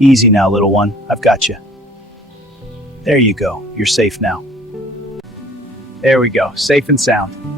Easy now, little one. I've got you. There you go. You're safe now. There we go. Safe and sound.